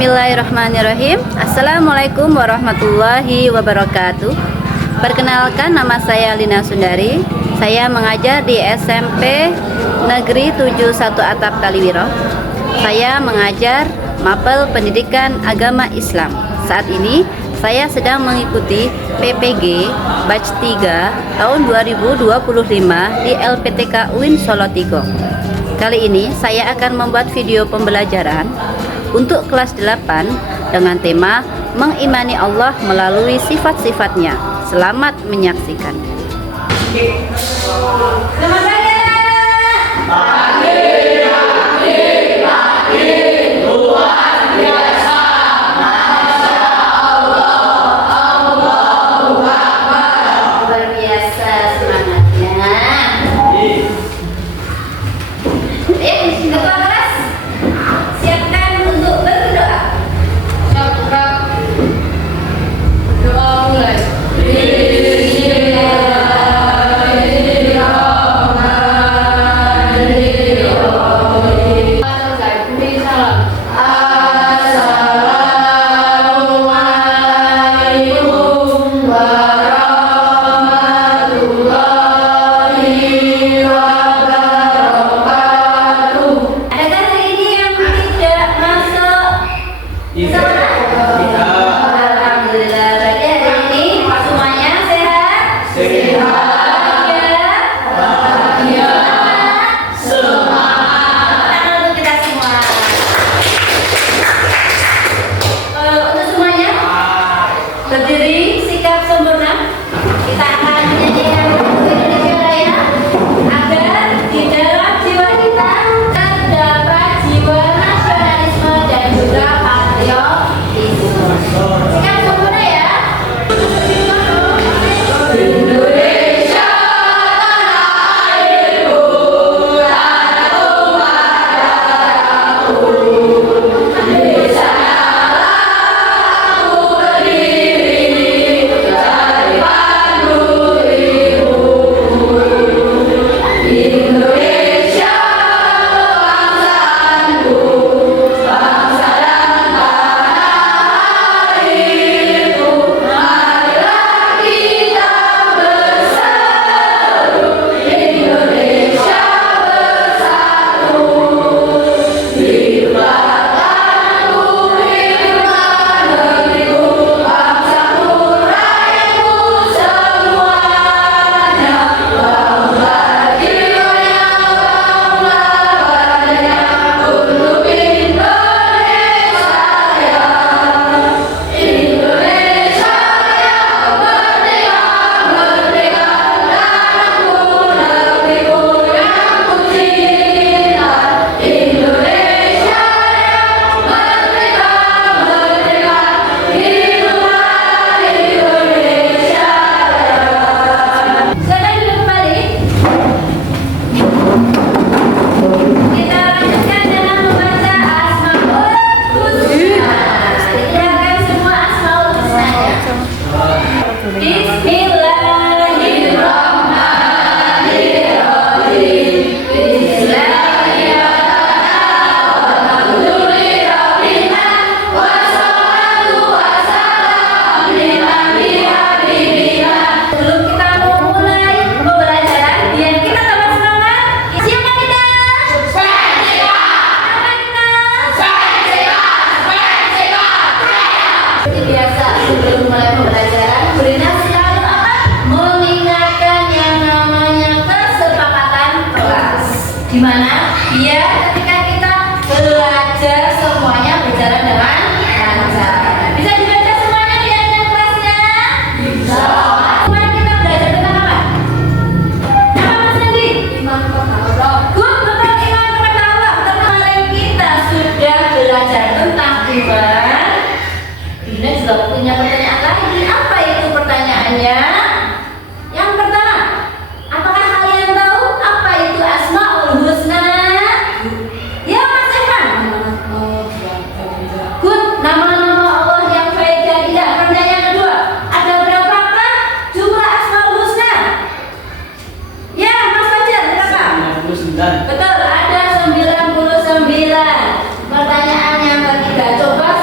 Bismillahirrahmanirrahim. Assalamualaikum warahmatullahi wabarakatuh. Perkenalkan, nama saya Lina Sundari. Saya mengajar di SMP Negeri 71 Atap Kaliwiro. Saya mengajar Mapel Pendidikan Agama Islam. Saat ini saya sedang mengikuti PPG Batch 3 tahun 2025 di LPTK UIN Solo Tigo. Kali ini saya akan membuat video pembelajaran untuk kelas 8 dengan tema mengimani Allah melalui sifat-sifatnya. Selamat menyaksikan. Selamat pagi. Luar biasa. Masya Allah, Allahu Akbar. Luar biasa semangatnya. Ketua kelas, siapkan untuk berdoa. Doa mulai. Berdiri, sikap sempurna. Kita akan menyanyikan lagu Indonesia Raya agar di dalam jiwa kita terdapat jiwa nasionalisme dan juga patriotisme. Sikap sempurna ya. Indonesia tanah airku, tanahku padaku. Di sana aku berdiri. Indonesia bangsaku, bangsa dan tanah airku. Marilah kita bersatu, Indonesia bersatu. Hidupkanku, hidupkan negeriku, bangsaku, rakyatku semuanya. Bangga jiwanya, bangga badannya untuk Indonesia Raya. Indonesia Raya merdeka, merdeka, tanahku, negeriku yang ku cinta. Indonesia Raya merdeka, merdeka, hiduplah Indonesia Raya. Silakan duduk kembali. Kita lanjutkan dengan membaca Asmaul Husna. Silakan semua Asmaul Husna ya. Bismillahirrahmanirrahim. Bismillahirrahmanirrahim. Wassalatu wassalamu ala habibina. Sebelum kita memulai pembelajaran, biar kita tambah semangat. Siapa kita? Apa kita? Seperti biasa, sebelum mulai pembelajaran, Brina selalu akan mengingatkan yang namanya kesepakatan kelas, di mana biar ketika kita belajar semuanya berjalan dengan lancar. Bisa dibaca semuanya di ayat kelasnya? Bisa. Kemarin kita belajar tentang apa? Apa Mas Nandi? Iman kepada Allah. Good, betul, iman kepada Allah. Kemarin kita sudah belajar tentang iman. Brina juga punya pertanyaan lagi. Apa itu pertanyaannya? Yang pertama, apakah kalian tahu apa itu Asmaul Husna? Ya Mas Evan. Good, nama-nama Allah yang baik dan indah. Pertanyaan kedua, ada berapakah jumlah Asmaul Husna? Ya Mas Fajar, berapa? 99. Betul, ada 99. Pertanyaan yang ketiga, coba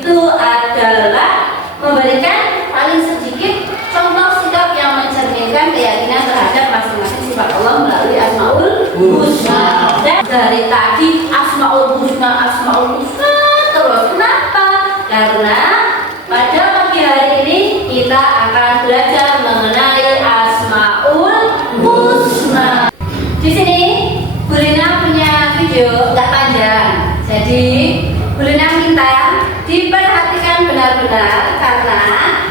itu adalah memberikan paling sedikit contoh sikap yang mencerminkan keyakinan terhadap masing-masing sifat Allah melalui Asmaul Husna. Dan dari tadi Asmaul Husna terus. Kenapa? Karena pada pagi hari ini kita akan belajar mengenai Asmaul Husna. Di sini Bu Lina punya video nggak panjang, jadi Bu Lina minta diperhatikan benar-benar karena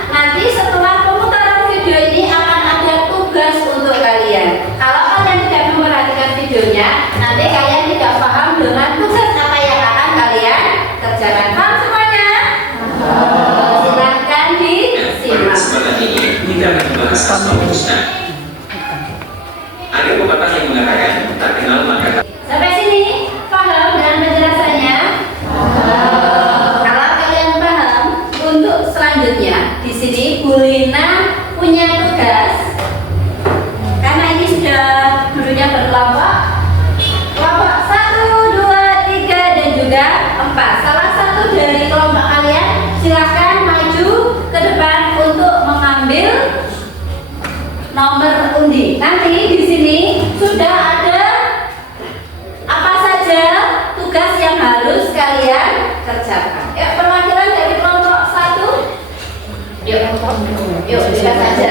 nanti setelah pemutaran video ini akan ada tugas untuk kalian. Kalau kalian tidak memperhatikan videonya, nanti kalian tidak paham dengan tugas apa yang akan kalian kerjakan. Paham semuanya? Silahkan disimak. Kesempatan ini kita akan membahas Asmaul Husna. Ada pepatah yang mengatakan tak kenal maka. Sampai sini paham dengan penjelasannya? Kalau kalian paham, untuk selanjutnya di sini Bu Lina punya tugas. Karena ini sudah dulunya berkelompok, kelompok 1, 2, 3 dan juga 4. Salah satu dari kelompok kalian silahkan maju ke depan untuk mengambil nomor undi. Nanti di sini sudah ada apa saja tugas yang harus kalian kerjakan. Ya, perwakilan dari kelompok 1. Yuk, bisa saja.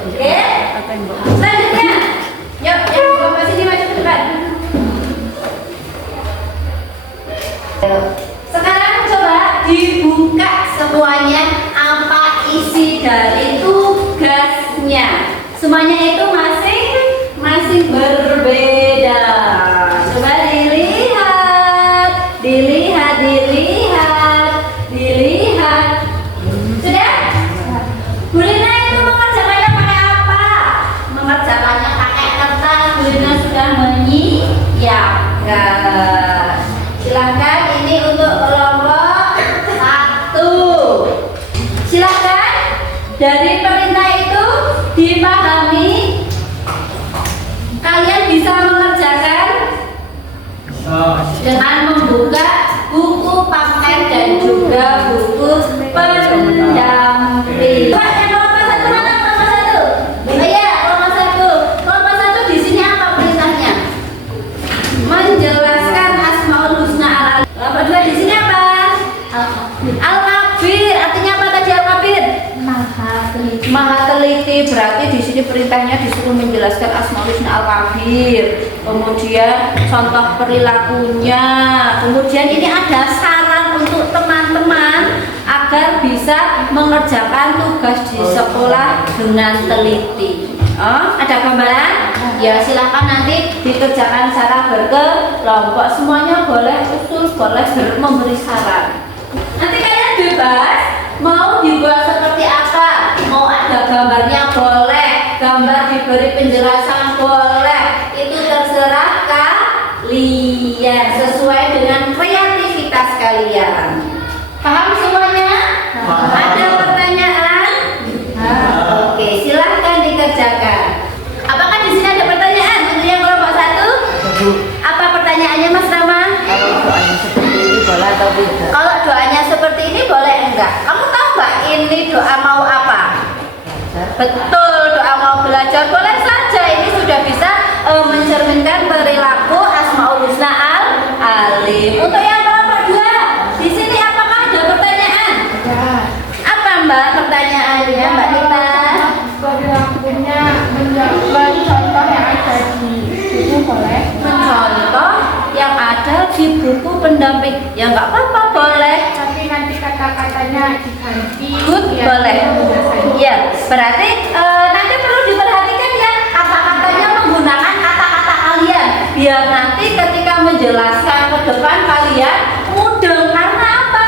Oke. Selanjutnya, yuk, yang kelompok sini maju ke depan. Sekarang coba dibuka semuanya apa isi dari tugasnya. Semuanya itu masing-masing berbeda. Coba dilihat. Sudah? Bu Lina itu mengerjakannya pakai apa? Mengerjakannya pakai kertas. Bu Lina sudah menyiapkan. Silahkan ini untuk kelompok 1. Silahkan dari perintah itu dipahami. Kalian bisa mengerjakan dengan membuka buku paket dan juga buku pendamping. Pak, yang kelompok 1 mana? Kelompok 1. Oh iya, kelompok 1. Kelompok 1 di sini apa perintahnya? Menjelaskan Asmaul Husna al-Alim. Kelompok 2 di sini apa? Al-Kabir. Artinya apa tadi Al-Kabir? Maha teliti. Berarti di sini perintahnya disuruh menjelaskan Asmaul Husna Al-Kabir. Kemudian contoh perilakunya. Kemudian ini ada saran untuk teman-teman agar bisa mengerjakan tugas di sekolah dengan teliti. Oh, ada gambaran? Ya, silahkan nanti dikerjakan secara berkelompok. Semuanya boleh usul, boleh memberi saran. Nanti kalian bebas mau dibuat seperti apa, mau ada gambarnya boleh, gambar diberi penjelasan boleh, itu terserah kalian sesuai dengan kreativitas kalian. Paham semuanya? Ada pertanyaan? Oke, silahkan dikerjakan. Apakah di sini ada pertanyaan untuk yang kelompok 1? Apa pertanyaannya Mas Rama? Kalau doanya seperti ini boleh atau tidak? Kalau doanya seperti ini boleh enggak? Kamu tahu nggak ini doa mau apa? Betul, doa mau belajar boleh saja. Ini sudah bisa mencerminkan perilaku Asmaul Husna Al-Alim. Untuk yang kelompok 2, di sini apakah ada pertanyaan? Apa Mbak pertanyaannya Mbak Nita? Perilakunya mencontoh yang ada di buku boleh? Mencontoh yang ada di buku pendamping. Ya nggak apa-apa, boleh. Tapi nanti kata-katanya diganti. Good, boleh. Ya, berarti nanti perlu diperhatikan ya kata-katanya menggunakan kata-kata kalian biar nanti ketika menjelaskan ke depan kalian mudah. Karena apa?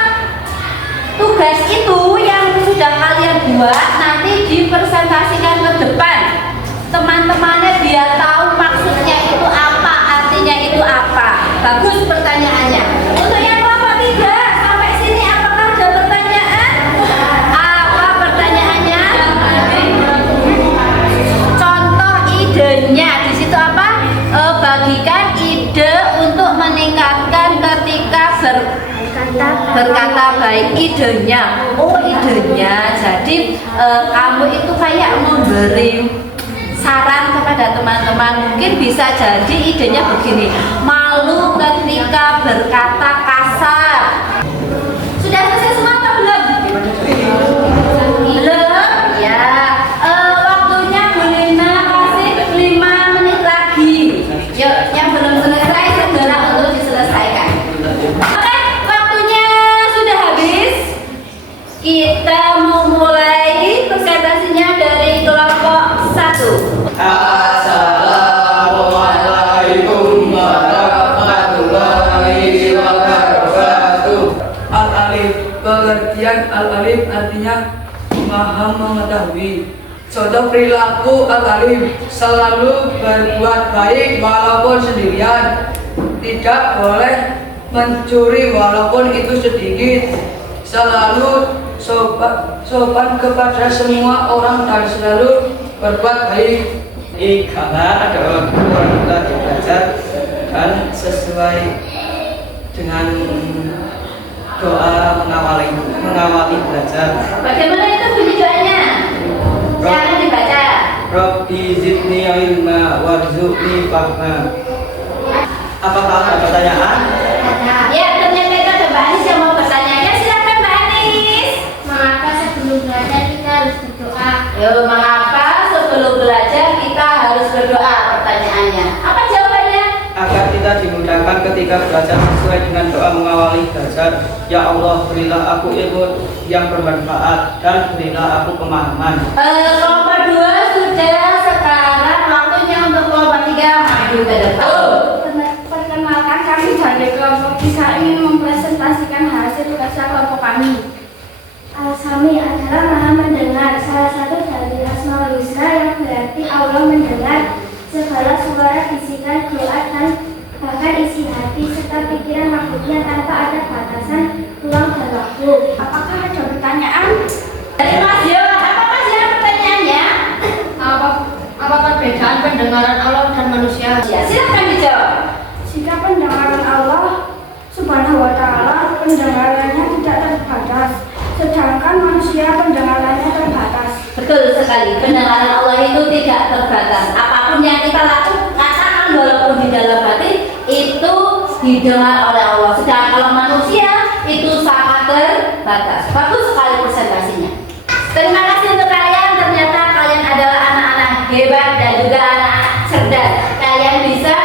Tugas itu yang sudah kalian buat nanti dipresentasikan ke depan. Teman-temannya biar tahu maksudnya itu apa, artinya itu apa. Bagus pertanyaannya. Untuk yang kelompok 3 sampai sini apakah ada pertanyaan? Apa pertanyaannya? Contoh idenya di situ apa? Bagikan ide untuk meningkatkan ketika berkata baik idenya. Oh, idenya. Jadi kamu itu kayak memberi saran kepada teman-teman. Mungkin bisa jadi idenya begini, malu ketika berkata kasar. Sudah selesai semua atau belum? Belum? Ya. Waktunya Bu Lina kasih 5 menit lagi. Yuk, yang belum selesai segera untuk diselesaikan. Oke, waktunya sudah habis. Kita mau mulai presentasinya dari kelompok 1. Assalamualaikum warahmatullahi wabarakatuh. Al-alif, pengertian al-alif artinya maha mengetahui. Contoh perilaku al-alif, selalu berbuat baik walaupun sendirian, tidak boleh mencuri walaupun itu sedikit, selalu sopan kepada semua orang dan selalu berbuat baik. Karena ada orang tua kita belajar dan sesuai dengan doa mengawali belajar. Bagaimana itu bunyi doanya? Jangan dibaca. Rabbi zidni ilma warzuqni fahma. Apakah ada pertanyaan? Ya, ternyata itu ada Mbak Anis yang mau bertanya. Ya, silakan Mbak Anis. Mengapa sebelum belajar kita harus berdoa? Mengapa sebelum belajar kita harus berdoa? Pertanyaannya. Apa jawabannya? Agar kita dimudahkan ketika belajar sesuai dengan doa mengawali belajar. Ya Allah, berilah aku ilmu yang bermanfaat dan berilah aku pemahaman. Kelompok 2 sudah, sekarang waktunya untuk kelompok 3 maju ke depan. Perkenalkan, kami dari kelompok bisa ingin mempresentasikan hasil kerja kelompok kami. Al-Sami adalah maha mendengar, salah satu dari Asmaul Husna yang berarti Allah mendengar segala suara, bisikan, doa, dan bahkan isi hati serta pikiran makhluknya tanpa ada batasan ruang dan waktu. Apakah ada pertanyaan? Dari Mas Yohan, apa Mas Yohan pertanyaannya? Apa perbedaan pendengaran Allah dan manusia? Ya, silakan dijawab. Jika pendengaran Allah Subhanahu wa Ta'ala pendengarannya tidak terbatas, sedangkan manusia pendengarannya terbatas. Betul sekali, pendengaran Allah itu tidak terbatas. Apapun yang kita katakan walaupun di dalam hati itu didengar oleh Allah. Sedangkan kalau manusia itu sangat terbatas. Bagus sekali presentasinya. Terima kasih untuk kalian. Ternyata kalian adalah anak-anak hebat dan juga anak cerdas. Kalian bisa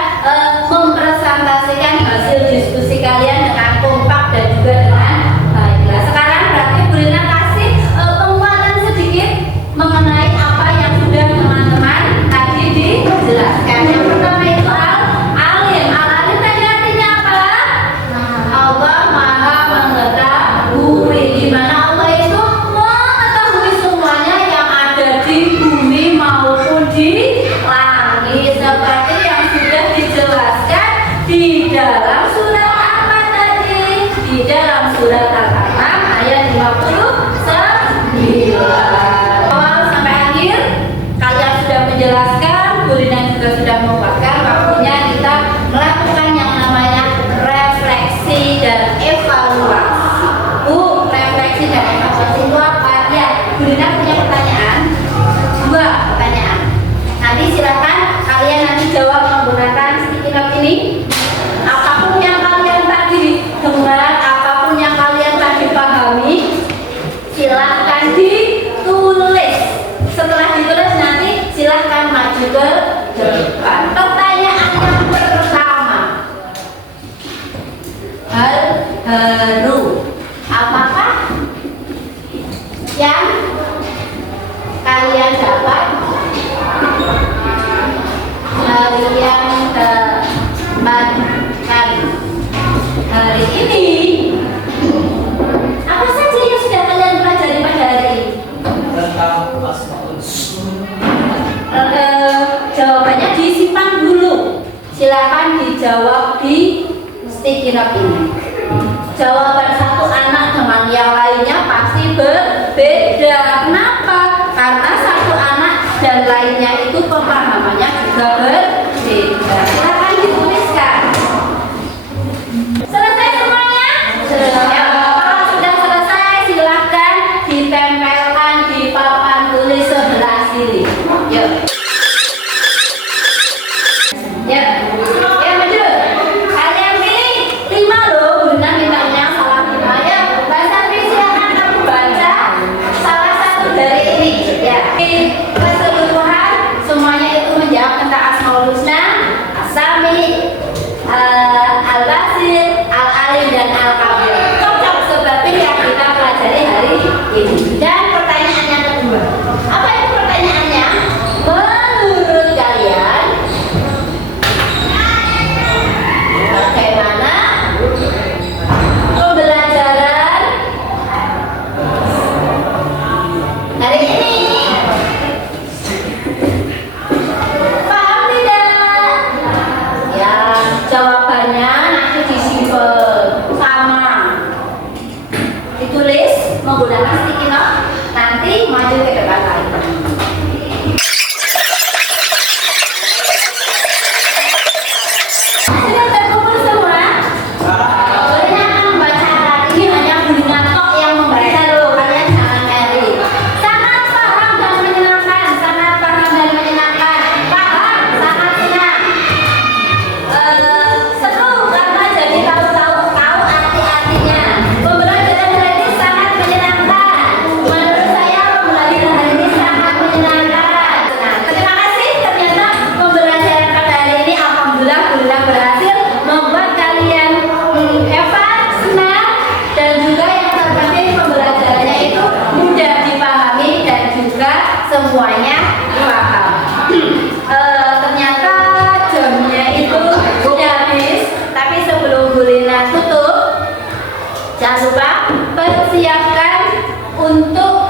mempresentasikan hasil diskusi kalian dengan kompak dan juga dengan baik. Nah, sekarang berarti Bu Lina kasih penguatan sedikit mengenai apa yang sudah teman-teman tadi dijelaskan. Yang pertama itu al-alim. Al-alim tadi artinya apa? Allah maha mengetahui. Di mana Allah itu mengetahui semuanya yang ada di bumi maupun di langit, seperti yang sudah dijelaskan di dalam surat apa tadi? Di dalam surat Al-An'am ayat 59. Awal sampai akhir kalian sudah menjelaskan, Bu Lina juga sudah memaparkan. Waktunya kita melakukan yang namanya refleksi dan evaluasi. Bu, refleksi dan evaluasi itu apa? Ya, Bu Lina punya pertanyaan, 2 pertanyaan. Nanti silakan kalian nanti jawab menggunakan sticky note ini. Apapun yang kalian tadi dengar, apapun yang kalian tadi pahami, silahkan ditulis. Setelah ditulis nanti silahkan maju ke depan. Pertanyaan yang pertama, hal baru. Apakah yang kalian dapat kalian dapatkan hari ini? Apa saja yang sudah kalian pelajari pada hari ini? Tentang asmaul. Jawabannya disimpan dulu. Silakan dijawab di sticky note ini. Jawaban satu anak dengan yang lainnya pasti berbeda. Kenapa? Karena satu anak dan lainnya itu pemahamannya juga berbeda. Silakan dituliskan. Selesai semuanya? Selesai. Jangan lupa persiapkan untuk